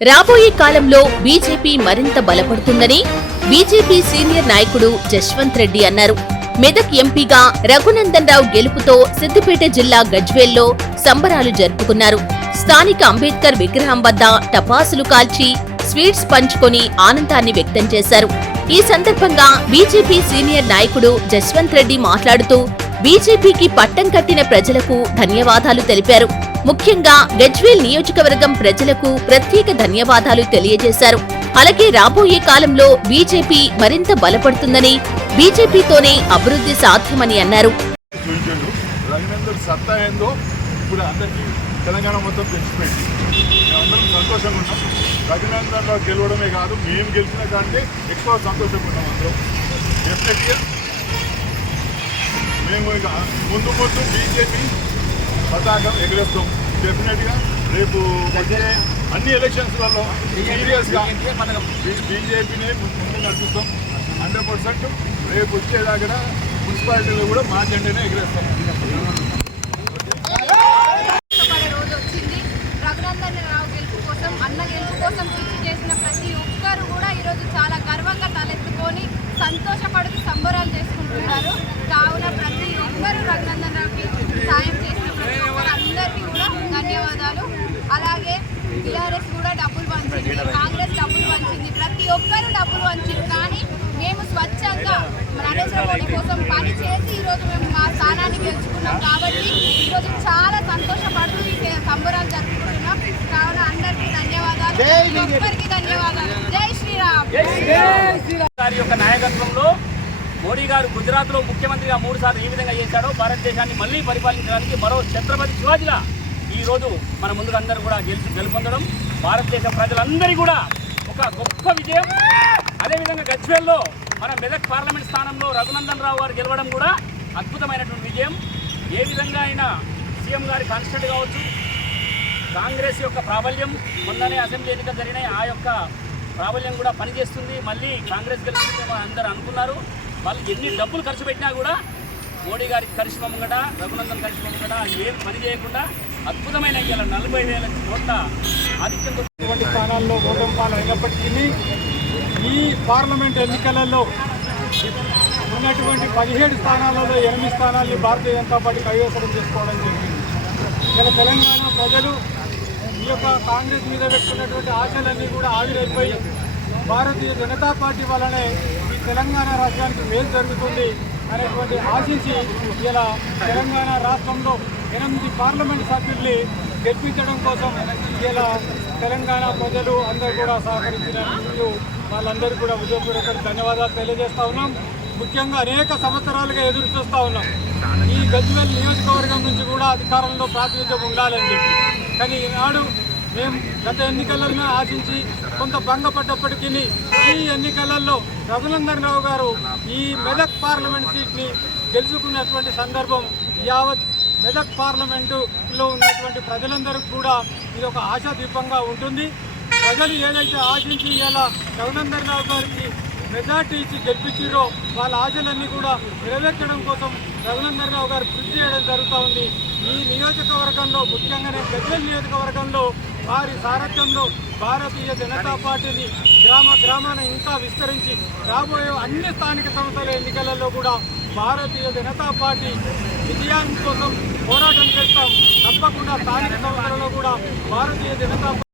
రాబోయే కాలంలో బీజేపీ మరింత బలపడుతుందని బీజేపీ సీనియర్ నాయకుడు జశ్వంత్ రెడ్డి అన్నారు. మెదక్ ఎంపీగా రఘునందన్ రావు గెలుపుతో సిద్దిపేట జిల్లా గజ్వేల్లో సంబరాలు జరుపుకున్నారు. స్థానిక అంబేద్కర్ విగ్రహం వద్ద టపాసులు కాల్చి స్వీట్స్ పంచుకొని ఆనందాన్ని వ్యక్తం చేశారు. ఈ సందర్భంగా బీజేపీ సీనియర్ నాయకుడు జశ్వంత్ రెడ్డి మాట్లాడుతూ బీజేపీకి పట్టం కట్టిన ప్రజలకు ధన్యవాదాలు తెలిపారు. ముఖ్యంగా గజ్వేల్ నియోజకవర్గం ప్రజలకు ప్రత్యేక ధన్యవాదాలు తెలియజేశారు. అలాగే రాబోయే కాలంలో బీజేపీ మరింత బలపడుతుందని బీజేపీతోనే అభివృద్ధి సాధ్యమని అన్నారు. తెలంగాణ మొత్తం తెలిసిపోయింది. మేమందరం సంతోషంగా ఉన్నాం. రఘునందన్ గెలవడమే కాదు మేము గెలిచిన కంటే ఎక్కువ సంతోషంగా ఉన్నాం అందరం. డెఫినెట్గా మేము ఇక ముందు ముందు బీజేపీ పతాకం ఎగరేస్తాం. డెఫినెట్గా రేపు వచ్చే అన్ని ఎలక్షన్స్లలో సీరియస్గా బీజేపీని ముందు నడుపుతాం. హండ్రెడ్ పర్సెంట్ రేపు వచ్చే దగ్గర మున్సిపాలిటీలో కూడా మా జెండానే ఎగరేస్తాం. కష్టపడే రోజు వచ్చింది. రఘునందన్ రావు గెలుపు కోసం అన్న గెలుపు కోసం కృషి చేసిన ప్రతి ఒక్కరు కూడా ఈరోజు చాలా గర్వంగా తలెత్తుకొని సంతోషపడుతూ సంబరాలు చేసుకుంటున్నారు. కావున ప్రతి ఒక్కరు రఘునందన్ రావుకి సాయం చేసిన ప్రతి ఒక్కరు అందరికీ కూడా ధన్యవాదాలు అలాగే టీఆర్ఎస్ కూడా డబ్బులు పంచింది కాంగ్రెస్ డబ్బులు పంచింది ప్రతి పంచింది కానీ మేము స్వచ్ఛంగా నరేంద్ర మోడీ కోసం పని చేసి ఈరోజు మేము మా స్థానాన్ని గెలుచుకున్నాం కాబట్టి ఈరోజు చాలా సంతోషపడుతూ ఈ సంబరాలు జరుపుకుంటున్నాం. కావున అందరికీ ధన్యవాదాలు. ఒక్కరికి ధన్యవాదాలు. జై శ్రీరామ్. గారి యొక్క నాయకత్వంలో మోడీ గారు గుజరాత్లో ముఖ్యమంత్రిగా మూడు సార్లు ఈ విధంగా చేశాడో భారతదేశాన్ని మళ్ళీ పరిపాలించడానికి మరో ఛత్రపతి శివాజీగా ఈ రోజు మన ముందుకు అందరూ కూడా గెలిచి గెలుపొందడం. భారతదేశ ప్రజలందరి కూడా ఒక గొప్ప విజయం. అదేవిధంగా గజ్వేల్లో మన మెదక్ పార్లమెంట్ స్థానంలో రఘునందన్ రావు గారు గెలవడం కూడా అద్భుతమైనటువంటి విజయం. ఏ విధంగా అయినా సీఎం గారి కాన్స్టెంట్ కావచ్చు కాంగ్రెస్ యొక్క ప్రాబల్యం మొన్ననే అసెంబ్లీ ఎన్నికలు జరిగినాయి ఆ యొక్క ప్రాబల్యం కూడా పనిచేస్తుంది. మళ్ళీ కాంగ్రెస్ గెలుస్తుందేమో అందరూ అనుకున్నారు. వాళ్ళు ఎన్ని డబ్బులు ఖర్చు పెట్టినా కూడా మోడీ గారికి కరిష్మ ముంగట రఘునందన్ కరిష్మ ముంగట ఏం పని చేయకుండా అద్భుతమైన ఇవాళ నలభై వేల కోట్ల ఆధిక్యంతో స్థానాల్లో గౌరవం పాలు అయినప్పటికీ ఈ పార్లమెంట్ ఎన్నికలలో ఉన్నటువంటి పదిహేడు స్థానాలలో ఎనిమిది స్థానాల్ని భారతీయ జనతా పార్టీ కైవసం చేసుకోవడం జరిగింది. ఇలా తెలంగాణ ప్రజలు ఈ యొక్క కాంగ్రెస్ మీద పెట్టుకున్నటువంటి ఆశలన్నీ కూడా ఆవిరైపోయి భారతీయ జనతా పార్టీ వల్లనే ఈ తెలంగాణ రాష్ట్రానికి మేలు జరుగుతుంది అనేటువంటి ఆశించి ఇలా తెలంగాణ రాష్ట్రంలో ఎనిమిది పార్లమెంట్ సభ్యుల్ని గెలిపించడం కోసం ఇలా తెలంగాణ ప్రజలు అందరూ కూడా సహకరించినందుకు వాళ్ళందరికీ కూడా ఉద్యోగపూర్వక ధన్యవాదాలు తెలియజేస్తా ఉన్నాం. ముఖ్యంగా అనేక సంవత్సరాలుగా ఎదురు చూస్తూ ఉన్నాం. ఈ గజ్వెల్ నియోజకవర్గం నుంచి కూడా అధికారంలో ప్రాతినిధ్యం ఉండాలని చెప్పి. కానీ ఈనాడు మేము గత ఎన్నికలలో ఆశించి కొంత భంగపడ్డప్పటికీ ఈ ఎన్నికలలో రఘునందన్ రావు గారు ఈ మెదక్ పార్లమెంట్ సీట్ని గెలుచుకున్నటువంటి సందర్భం యావత్ మెదక్ పార్లమెంటులో ఉన్నటువంటి ప్రజలందరికీ కూడా ఇది ఒక ఆశాదీపంగా ఉంటుంది. ప్రజలు ఏదైతే ఆశించి ఇలా రఘునందన్ రావు గారికి మెజార్టీ ఇచ్చి గెలిపించారో వాళ్ళ ఆశలన్నీ కూడా నెరవేర్చడం కోసం రఘునందన్ రావు గారు కృషి చేయడం జరుగుతూ ఉంది. ఈ నియోజకవర్గంలో ముఖ్యంగానే గజ్వెల్ నియోజకవర్గంలో వారి సారథ్యంలో భారతీయ జనతా పార్టీని గ్రామ గ్రామాన ఇంకా విస్తరించి రాబోయే అన్ని స్థానిక సంస్థల ఎన్నికలలో కూడా భారతీయ జనతా పార్టీ విజయాన్ని కోసం పోరాటం చేస్తాం. తప్పకుండా స్థానిక సంస్థలలో కూడా భారతీయ జనతా